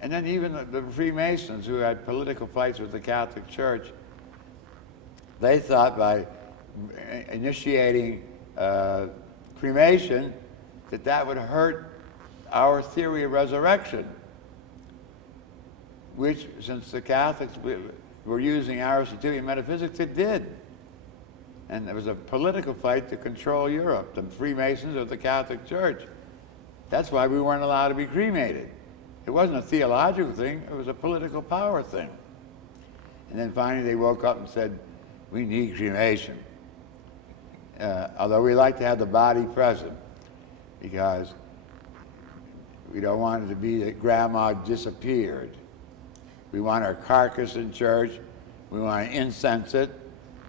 And then even the Freemasons, who had political fights with the Catholic Church, they thought by initiating cremation that would hurt our theory of resurrection, which, since the Catholics were using Aristotelian metaphysics, it did. And there was a political fight to control Europe, the Freemasons or the Catholic Church. That's why we weren't allowed to be cremated. It wasn't a theological thing, it was a political power thing. And then finally they woke up and said, we need cremation. Although we like to have the body present, because we don't want it to be that grandma disappeared. We want her carcass in church. We want to incense it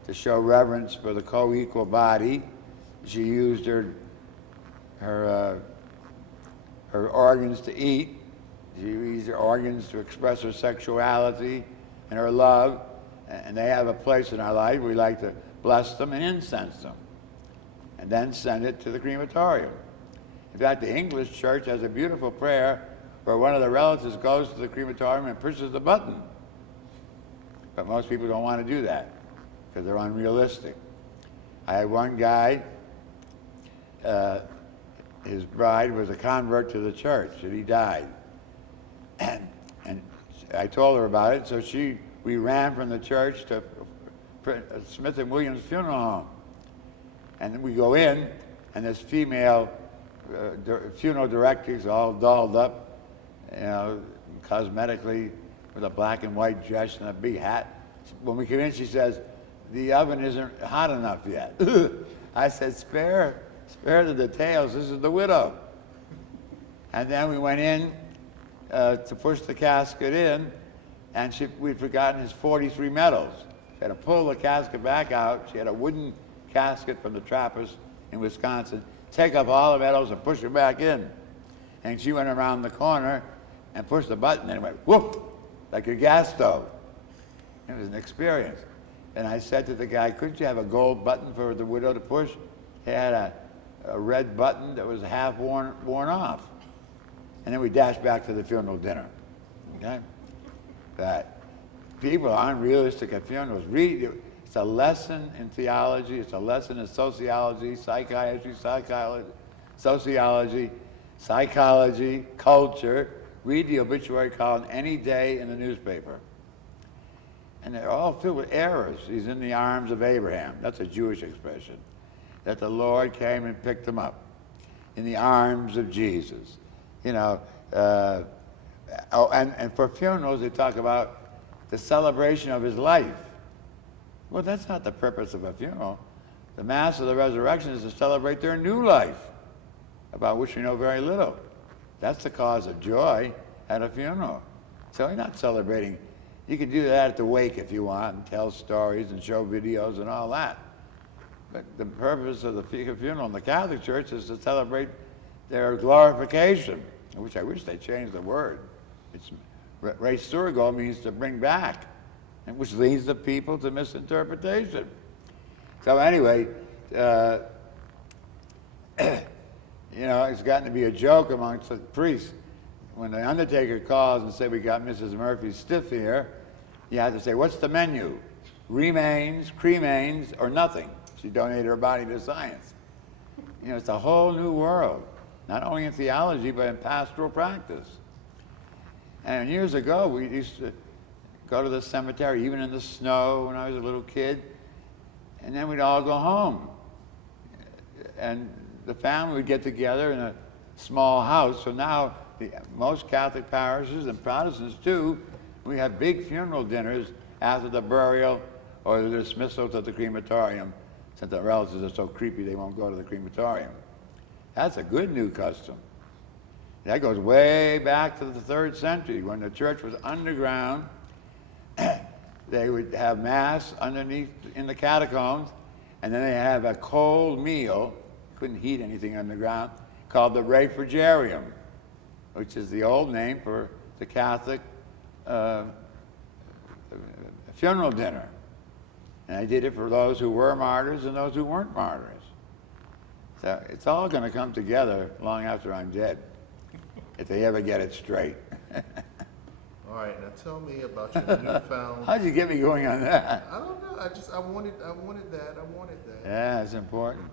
to show reverence for the co-equal body. She used her organs to eat. She used her organs to express her sexuality and her love. And they have a place in our life. We like to bless them and incense them, and then send it to the crematorium. In fact, the English church has a beautiful prayer where one of the relatives goes to the crematorium and pushes the button. But most people don't want to do that because they're unrealistic. I had one guy, his bride was a convert to the church, and he died. And I told her about it, so we ran from the church to Smith and Williams Funeral Home. And we go in, and this female funeral director is all dolled up, cosmetically, with a black and white dress and a big hat. When we come in, she says, the oven isn't hot enough yet. I said, spare the details, this is the widow. And then we went in to push the casket in, and we'd forgotten his 43 medals. She had to pull the casket back out. She had a wooden casket from the Trappist in Wisconsin, take up all the medals and push it back in. And she went around the corner and pushed the button, and it went whoop, like a gas stove. It was an experience. And I said to the guy, couldn't you have a gold button for the widow to push? He had a red button that was half worn off. And then we dashed back to the funeral dinner. Okay? That people are unrealistic at funerals. It's a lesson in theology, it's a lesson in sociology, psychiatry, sociology, psychology, culture. Read the obituary column any day in the newspaper. And they're all filled with errors. He's in the arms of Abraham. That's a Jewish expression. That the Lord came and picked him up in the arms of Jesus. And for funerals, they talk about the celebration of his life. Well, that's not the purpose of a funeral. The Mass of the Resurrection is to celebrate their new life, about which we know very little. That's the cause of joy at a funeral. So you're not celebrating. You can do that at the wake if you want, and tell stories and show videos and all that. But the purpose of the funeral in the Catholic Church is to celebrate their glorification, which I wish they changed the word. It's resurgo means to bring back, which leads the people to misinterpretation. So anyway, it's gotten to be a joke amongst the priests. When the undertaker calls and say, we got Mrs. Murphy's stiff here, you have to say, what's the menu? Remains, cremains, or nothing. She donated her body to science. It's a whole new world, not only in theology, but in pastoral practice. And years ago, we used to go to the cemetery, even in the snow when I was a little kid, and then we'd all go home. And the family would get together in a small house. So now, most Catholic parishes and Protestants too, we have big funeral dinners after the burial or the dismissal to the crematorium, since the relatives are so creepy they won't go to the crematorium. That's a good new custom. That goes way back to the 3rd century when the church was underground. They would have Mass underneath in the catacombs, and then they have a cold meal, couldn't heat anything underground, called the refrigerium, which is the old name for the Catholic funeral dinner. And I did it for those who were martyrs and those who weren't martyrs. So it's all going to come together long after I'm dead, if they ever get it straight. All right, now tell me about your newfound. How'd you get me going on that? I don't know. I wanted that. Yeah, it's important.